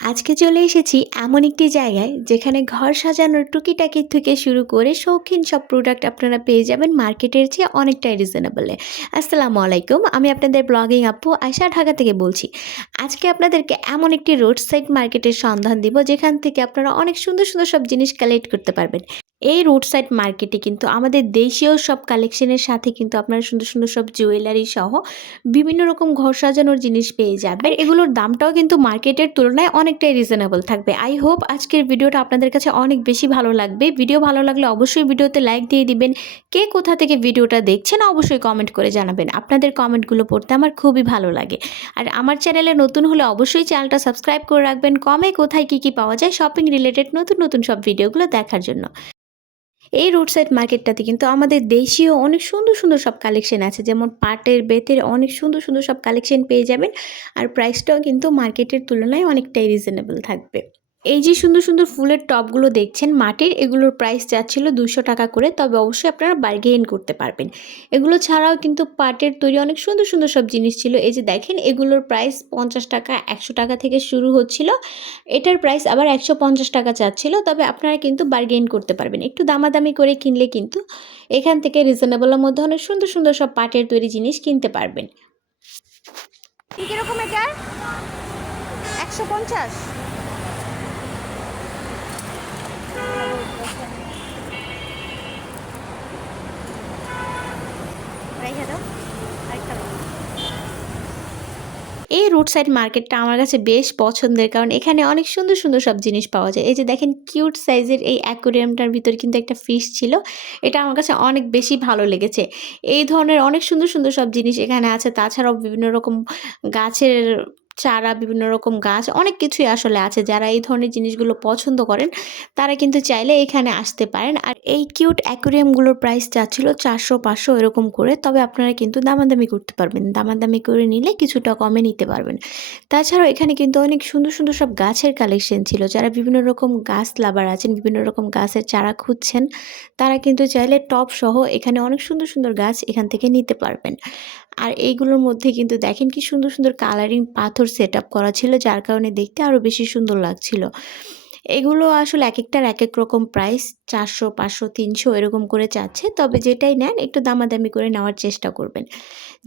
আজকে চলে এসেছি এমন একটি জায়গায় যেখানে ঘর সাজানোর টুকিটাকি থেকে শুরু করে শৌখিন সব প্রোডাক্ট আপনারা পেয়ে যাবেন মার্কেটের চেয়ে অনেকটাই রিজনেবলে আসসালামু আলাইকুম, আমি আপনাদের ব্লগিং আপু আশা ঢাকা থেকে বলছি। আজকে আপনাদেরকে এমন একটি রোড সাইড মার্কেটের সন্ধান দিব যেখান থেকে আপনারা অনেক সুন্দর সুন্দর সব জিনিস কালেক্ট করতে পারবেন। এই রোড সাইড মার্কেটে কিন্তু আমাদের দেশীয় সব কালেকশনের সাথে কিন্তু আপনারা সুন্দর সুন্দর সব জুয়েলারি সহ বিভিন্ন রকম ঘর সাজানোর জিনিস পেয়ে যাবেন। এগুলোর দামটাও কিন্তু মার্কেটের তুলনায় অনেকটাই রিজনেবল থাকবে। আই হোপ আজকের ভিডিওটা আপনাদের কাছে অনেক বেশি ভালো লাগবে। ভিডিও ভালো লাগলে অবশ্যই ভিডিওতে লাইক দিয়ে দিবেন। কে কোথা থেকে ভিডিওটা দেখছেন অবশ্যই কমেন্ট করে জানাবেন। আপনাদের কমেন্টগুলো পড়তে আমার খুবই ভালো লাগে। আর আমার চ্যানেলে নতুন হলে অবশ্যই চ্যানেলটা সাবস্ক্রাইব করে রাখবেন। কমে কোথায় কী কী পাওয়া যায় শপিং রিলেটেড নতুন নতুন সব ভিডিওগুলো দেখার জন্য। এই রোড সাইড মার্কেটটাতে কিন্তু আমাদের দেশীয় অনেক সুন্দর সুন্দর সব কালেকশন আছে। যেমন পাটের, বেতের অনেক সুন্দর সুন্দর সব কালেকশন পেয়ে যাবেন। আর প্রাইসটাও কিন্তু মার্কেটের তুলনায় অনেকটাই রিজনেবল থাকবে। এই যে সুন্দর সুন্দর ফুলের টপগুলো দেখছেন, মাটির এগুলোর প্রাইস যাচ্ছিল দুশো টাকা করে, তবে অবশ্যই আপনারা বার্গেন করতে পারবেন। এগুলো ছাড়াও কিন্তু পাটের তৈরি অনেক সুন্দর সুন্দর সব জিনিস ছিল। এই যে দেখেন, এগুলোর প্রাইস পঞ্চাশ টাকা, একশো টাকা থেকে শুরু হচ্ছিল। এটার প্রাইস আবার একশো পঞ্চাশ টাকা চাচ্ছিল তবে আপনারা কিন্তু বার্গেন করতে পারবেন। একটু দামাদামি করে কিনলে কিন্তু এখান থেকে রিজনেবলের মধ্যে অনেক সুন্দর সুন্দর সব পাটের তৈরি জিনিস কিনতে পারবেন। কীরকম এটা একশো পঞ্চাশ? এই রোড সাইড মার্কেটটা আমার কাছে বেশ পছন্দের, কারণ এখানে অনেক সুন্দর সুন্দর সব জিনিস পাওয়া যায়। এই যে দেখেন কিউট সাইজের এই অ্যাকোরিয়ামটার ভিতর কিন্তু একটা ফিশ ছিল। এটা আমার কাছে অনেক বেশি ভালো লেগেছে। এই ধরনের অনেক সুন্দর সুন্দর সব জিনিস এখানে আছে। তাছাড়াও বিভিন্ন রকম গাছের চারা, বিভিন্ন রকম গাছ, অনেক কিছুই আসলে আছে যারা এই ধরনের জিনিসগুলো পছন্দ করেন। তারা কিন্তু চাইলে এখানে আসতে পারেন। আর এই কিউট অ্যাকোরিয়ামগুলোর প্রাইস চাচ্ছিল চারশো, পাঁচশো এরকম করে। তবে আপনারা কিন্তু দামাদামি করতে পারবেন। দামাদামি করে নিলে কিছুটা কমে নিতে পারবেন। তাছাড়াও এখানে কিন্তু অনেক সুন্দর সুন্দর সব গাছের কালেকশন ছিল। যারা বিভিন্ন রকম গাছ লাভার আছেন, বিভিন্ন রকম গাছের চারা খুঁজছেন, তারা কিন্তু চাইলে টপ সহ এখানে অনেক সুন্দর সুন্দর গাছ এখান থেকে নিতে পারবেন। আর এইগুলোর মধ্যে কিন্তু দেখেন কি সুন্দর সুন্দর কালারিং পাথর সেট করা ছিল, যার কারণে দেখতে আরও বেশি সুন্দর লাগছিল। এগুলো আসলে এক একটার এক এক রকম প্রাইস চারশো, পাঁচশো, তিনশো এরকম করে চাচ্ছে। তবে যেটাই নেন, একটু দামাদামি করে নেওয়ার চেষ্টা করবেন।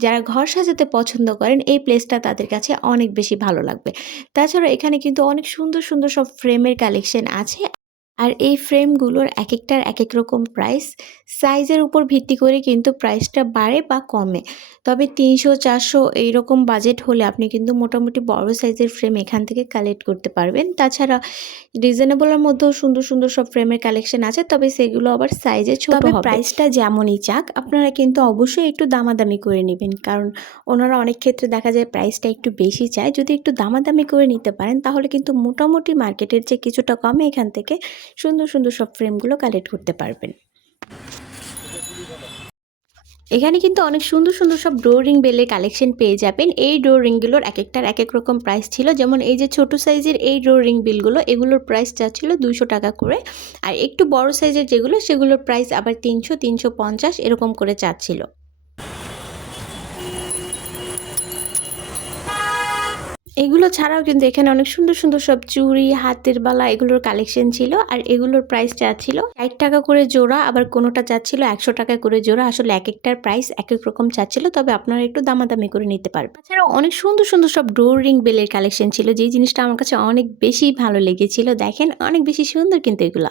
যারা ঘর সাজাতে পছন্দ করেন, এই প্লেসটা তাদের কাছে অনেক বেশি ভালো লাগবে। তাছাড়া এখানে কিন্তু অনেক সুন্দর সুন্দর সব ফ্রেমের কালেকশন আছে। আর এই ফ্রেমগুলোর এক একটার এক এক রকম প্রাইস সাইজের উপর ভিত্তি করে কিন্তু প্রাইসটা বাড়ে বা কমে। তবে তিনশো চারশো এইরকম বাজেট হলে আপনি কিন্তু মোটামুটি বড় সাইজের ফ্রেম এখান থেকে কালেক্ট করতে পারবেন। তাছাড়া রিজনেবলের মধ্যেও সুন্দর সুন্দর সব ফ্রেমের কালেকশন আছে তবে সেগুলো আবার সাইজে ছোট হবে। প্রাইসটা যেমনই চাক আপনারা কিন্তু অবশ্যই একটু দামাদামি করে নেবেন। কারণ ওনারা অনেক ক্ষেত্রে দেখা যায় প্রাইসটা একটু বেশি চায়। যদি একটু দামাদামি করে নিতে পারেন তাহলে কিন্তু মোটামুটি মার্কেটের চেয়ে কিছুটা কমে এখান থেকে সুন্দর সুন্দর সব ফ্রেমগুলো কালেক্ট করতে পারবেন। এখানে কিন্তু অনেক সুন্দর সুন্দর সব ডোরিং বেলের কালেকশন পেয়ে যাবেন। এই ডোরিংগুলোর এক একটার এক এক রকম প্রাইস ছিল। যেমন এই যে ছোট সাইজের এই ডোরিং বিলগুলো, এগুলোর প্রাইস যা ছিল দুশো টাকা করে। আর একটু বড় সাইজের যেগুলো, সেগুলোর প্রাইস আবার তিনশো তিনশো পঞ্চাশ এরকম করে চাচ্ছিল। এগুলো ছাড়াও কিন্তু এখানে অনেক সুন্দর সুন্দর সব চুড়ি, হাতের বালা এগুলোর কালেকশন ছিল। আর এগুলোর প্রাইস চাচ্ছিল ষাট টাকা করে জোড়া, আবার কোনোটা চাচ্ছিল একশো টাকা করে জোড়া, আসলে এক একটার প্রাইস এক এক রকম চাচ্ছিল তবে আপনারা একটু দামাদামি করে নিতে পারবেন। তাছাড়া অনেক সুন্দর সুন্দর সব ডোর রিং বেলের কালেকশন ছিল, যেই জিনিসটা আমার কাছে অনেক বেশি ভালো লেগেছিল। দেখেন, অনেক বেশি সুন্দর কিন্তু এগুলা।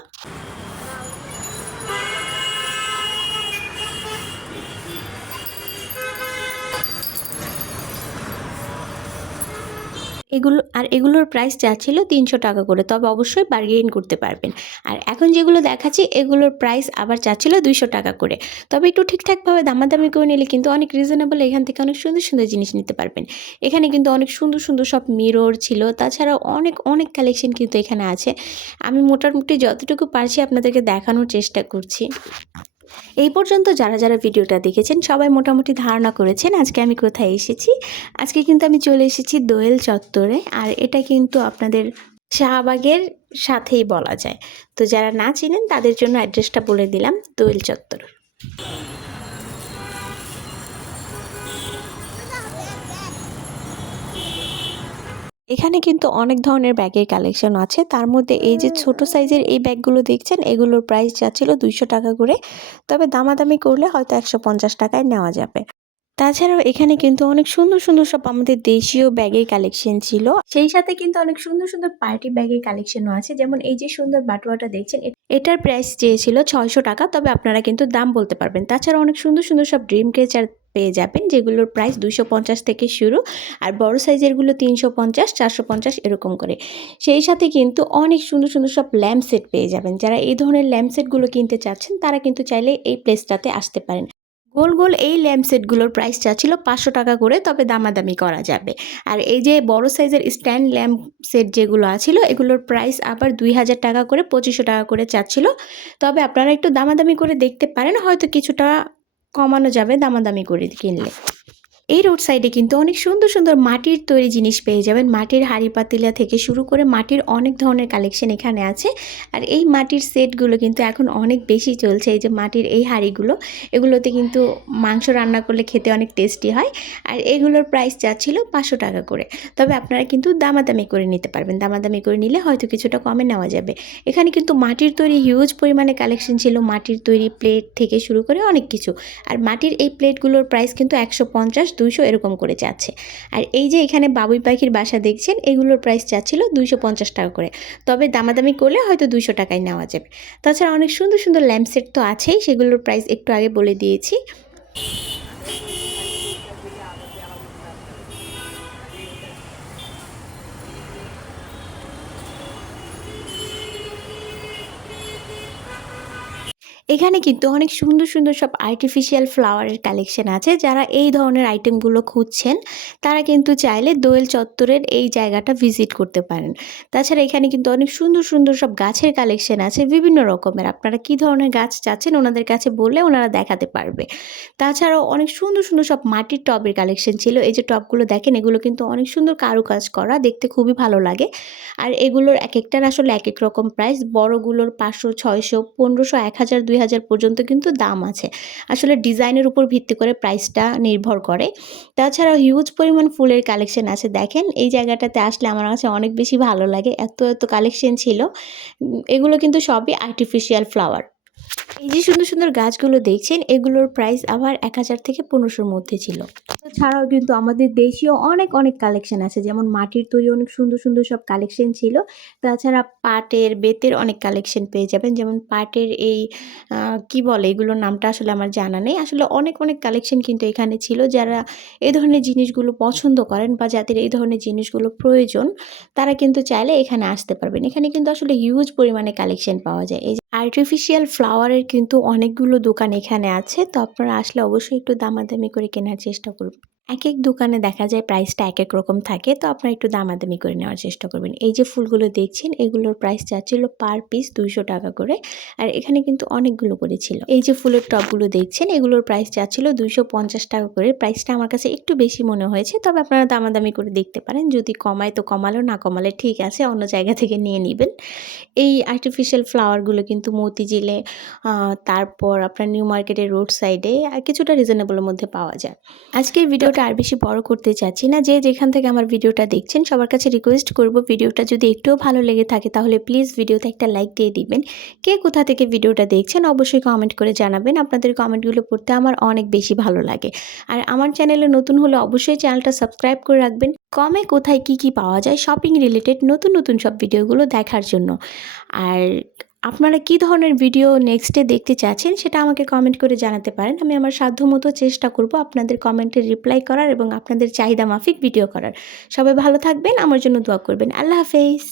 এগুলো, আর এগুলোর প্রাইস যা ছিল তিনশো টাকা করে, তবে অবশ্যই বার্গেন করতে পারবেন। আর এখন যেগুলো দেখাচ্ছি, এগুলোর প্রাইস আবার চাচ্ছিল দুইশো টাকা করে। তবে একটু ঠিকঠাকভাবে দামাদামি করে নিলে কিন্তু অনেক রিজনেবল এখান থেকে অনেক সুন্দর সুন্দর জিনিস নিতে পারবেন। এখানে কিন্তু অনেক সুন্দর সুন্দর সব মিরর ছিল, তাছাড়াও অনেক অনেক কালেকশন কিন্তু এখানে আছে। আমি মোটামুটি যতটুকু পারছি আপনাদেরকে দেখানোর চেষ্টা করছি। এই পর্যন্ত যারা যারা ভিডিওটা দেখেছেন, সবাই মোটামুটি ধারণা করেছেন আজকে আমি কোথায় এসেছি। আজকে কিন্তু আমি চলে এসেছি দোয়েল চত্বরে, আর এটা কিন্তু আপনাদের শাহবাগের সাথেই বলা যায়। তো যারা না চিনেন, তাদের জন্য অ্যাড্রেসটা বলে দিলাম, দোয়েল চত্বর। এখানে কিন্তু অনেক ধরনের ব্যাগের কালেকশন আছে। তার মধ্যে এই যে ছোট সাইজের এই ব্যাগগুলো দেখছেন, এগুলোর প্রাইস যাচ্ছিল দুইশো টাকা করে। তবে দামাদামি করলে হয়তো একশো পঞ্চাশ টাকায় নেওয়া যাবে। তাছাড়াও এখানে কিন্তু অনেক সুন্দর সুন্দর সব আমাদের দেশীয় ব্যাগের কালেকশন ছিল। সেই সাথে কিন্তু অনেক সুন্দর সুন্দর পার্টি ব্যাগের কালেকশনও আছে। যেমন এই যে সুন্দর বাটুয়াটা দেখছেন এটার প্রাইস চেয়েছিল ছয়শো টাকা। তবে আপনারা কিন্তু দাম বলতে পারবেন। তাছাড়া অনেক সুন্দর সুন্দর সব ড্রিম ক্রেচার পেয়ে যাবেন, যেগুলোর প্রাইস দুশো পঞ্চাশ থেকে শুরু আর বড় সাইজেরগুলো তিনশো পঞ্চাশ, চারশো পঞ্চাশ এরকম করে। সেই সাথে কিন্তু অনেক সুন্দর সুন্দর সব ল্যাম্প সেট পেয়ে যাবেন। যারা এই ধরনের ল্যাম্প সেটগুলো কিনতে চাচ্ছেন, তারা কিন্তু চাইলে এই প্লেসটাতে আসতে পারেন। গোল গোল এই ল্যাম্প সেটগুলোর প্রাইস চাচ্ছিল পাঁচশো টাকা করে, তবে দামাদামি করা যাবে। আর এই যে বড় সাইজের স্ট্যান্ড ল্যাম্প সেট যেগুলো আছিল, এগুলোর প্রাইস আবার দুই হাজার টাকা করে, পঁচিশশো টাকা করে চাচ্ছিল। তবে আপনারা একটু দামাদামি করে দেখতে পারেন, হয়তো কিছুটা কমানো যাবে দামাদামি করে কিনলে। এই রোড সাইডে কিন্তু অনেক সুন্দর সুন্দর মাটির তৈরি জিনিস পেয়ে যাবেন। মাটির হাঁড়ি পাতিলা থেকে শুরু করে মাটির অনেক ধরনের কালেকশন এখানে আছে। আর এই মাটির সেটগুলো কিন্তু এখন অনেক বেশি চলছে। এই যে মাটির এই হাঁড়িগুলো, এগুলোতে কিন্তু মাংস রান্না করলে খেতে অনেক টেস্টি হয়। আর এগুলোর প্রাইস যাচ্ছিল পাঁচশো টাকা করে। তবে আপনারা কিন্তু দামাদামি করে নিতে পারবেন। দামাদামি করে নিলে হয়তো কিছুটা কমে নেওয়া যাবে। এখানে কিন্তু মাটির তৈরি হিউজ পরিমাণে কালেকশন ছিল। মাটির তৈরি প্লেট থেকে শুরু করে অনেক কিছু। আর মাটির এই প্লেটগুলোর প্রাইস কিন্তু একশো পঞ্চাশ দুইশো এরকম করে যাচ্ছে। আর এই যে এখানে বাবুই পাখির বাসা দেখছেন, এগুলোর প্রাইস যাচ্ছিল দুইশো পঞ্চাশ টাকা করে। তবে দামাদামি করলে হয়তো দুশো টাকায় নেওয়া যাবে। তাছাড়া অনেক সুন্দর সুন্দর ল্যাম্পসেট তো আছেই, সেগুলোর প্রাইস একটু আগে বলে দিয়েছি। এখানে কিন্তু অনেক সুন্দর সুন্দর সব আর্টিফিশিয়াল ফ্লাওয়ারের কালেকশন আছে। যারা এই ধরনের আইটেমগুলো খুঁজছেন, তারা কিন্তু চাইলে দোয়েল চত্বরের এই জায়গাটা ভিজিট করতে পারেন। তাছাড়া এখানে কিন্তু অনেক সুন্দর সুন্দর সব গাছের কালেকশন আছে, বিভিন্ন রকমের। আপনারা কি ধরনের গাছ চাচ্ছেন ওনাদের কাছে বললে ওনারা দেখাতে পারবে। তাছাড়াও অনেক সুন্দর সুন্দর সব মাটির টবের কালেকশন ছিল। এই যে টবগুলো দেখেন, এগুলো কিন্তু অনেক সুন্দর কারুকাজ করা, দেখতে খুবই ভালো লাগে। আর এগুলোর এক একটার আসলে এক এক রকম প্রাইস বড়গুলোর পাঁচশো, ছয়শো, পনেরোশো, এক হাজার, দুই হাজার পর্যন্ত কিন্তু দাম আছে। আসলে ডিজাইনের উপর ভিত্তি করে প্রাইসটা নির্ভর করে। তাছাড়াও হিউজ পরিমাণ ফুলের কালেকশন আছে। দেখেন, এই জায়গাটাতে আসলে আমার কাছে অনেক বেশি ভালো লাগে। এত এত কালেকশন ছিল। এগুলো কিন্তু সবই আর্টিফিশিয়াল ফ্লাওয়ার এই যে সুন্দর সুন্দর গাছগুলো দেখছেন, এগুলোর প্রাইস আবার এক হাজার থেকে পনেরোশোর মধ্যে ছিল। ছাড়াও কিন্তু আমাদের দেশীয় অনেক অনেক কালেকশন আছে। যেমন মাটির তৈরি অনেক সুন্দর সুন্দর সব কালেকশন ছিল। তাছাড়া পাটের, বেতের অনেক কালেকশন পেয়ে যাবেন। যেমন পাটের এই কি বলে এগুলোর নামটা আসলে আমার জানা নেই। আসলে অনেক অনেক কালেকশন কিন্তু এখানে ছিল। যারা এই ধরনের জিনিসগুলো পছন্দ করেন বা যাদের এই ধরনের জিনিসগুলো প্রয়োজন, তারা কিন্তু চাইলে এখানে আসতে পারবেন। এখানে কিন্তু আসলে হিউজ পরিমাণে কালেকশন পাওয়া যায়। এই আর্টিফিশিয়াল ফ্লাওয়ারের কিন্তু অনেকগুলো দোকান এখানে আছে, তো আপনারা আসলে অবশ্যই একটু দামাদামি করে কেনার চেষ্টা করবেন এক এক দোকানে দেখা যায় প্রাইসটা এক এক রকম থাকে, তো আপনারা একটু দামাদামি করে নেওয়ার চেষ্টা করবেন। এই যে ফুলগুলো দেখছেন, এগুলোর প্রাইস চাচ্ছিল পার পিস দুইশো টাকা করে, আর এখানে কিন্তু অনেকগুলো করে ছিল। এই যে ফুলের টবগুলো দেখছেন, এগুলোর প্রাইস চাচ্ছিল দুইশো পঞ্চাশ টাকা করে। প্রাইসটা আমার কাছে একটু বেশি মনে হয়েছে, তবে আপনারা দামাদামি করে দেখতে পারেন। যদি কমায় তো কমালো, না কমালে ঠিক আছে, অন্য জায়গা থেকে নিয়ে নেবেন। এই আর্টিফিশিয়াল ফ্লাওয়ারগুলো কিন্তু মতিঝিলে তারপর আপনার নিউ মার্কেটের রোড সাইডে কিছুটা রিজনেবলের মধ্যে পাওয়া যায়। আজকের ভিডিওটা আর বেশি বড় করতে চাচ্ছি না। যে যেখান থেকে আমার ভিডিওটা দেখছেন, সবার কাছে রিকোয়েস্ট করব ভিডিওটা যদি একটুও ভালো লেগে থাকে, তাহলে প্লিজ ভিডিওতে একটা লাইক দিয়ে দিবেন। কে কোথা থেকে ভিডিওটা দেখছেন, অবশ্যই কমেন্ট করে জানাবেন। আপনাদের কমেন্টগুলো পড়তে আমার অনেক বেশি ভালো লাগে। আর আমার চ্যানেলে নতুন হলে অবশ্যই চ্যানেলটা সাবস্ক্রাইব করে রাখবেন। কমে কোথায় কি কি পাওয়া যায় শপিং রিলেটেড নতুন নতুন সব ভিডিওগুলো দেখার জন্য। আর আপনারা কি ধরনের ভিডিও নেক্সটে দেখতে চাচ্ছেন সেটা আমাকে কমেন্ট করে জানাতে পারেন। আমি আমার সাধ্যমতো চেষ্টা করব আপনাদের কমেন্টের রিপ্লাই করার এবং আপনাদের চাহিদা মাফিক ভিডিও করার। সবাই ভালো থাকবেন, আমার জন্য দোয়া করবেন। আল্লাহ হাফেজ।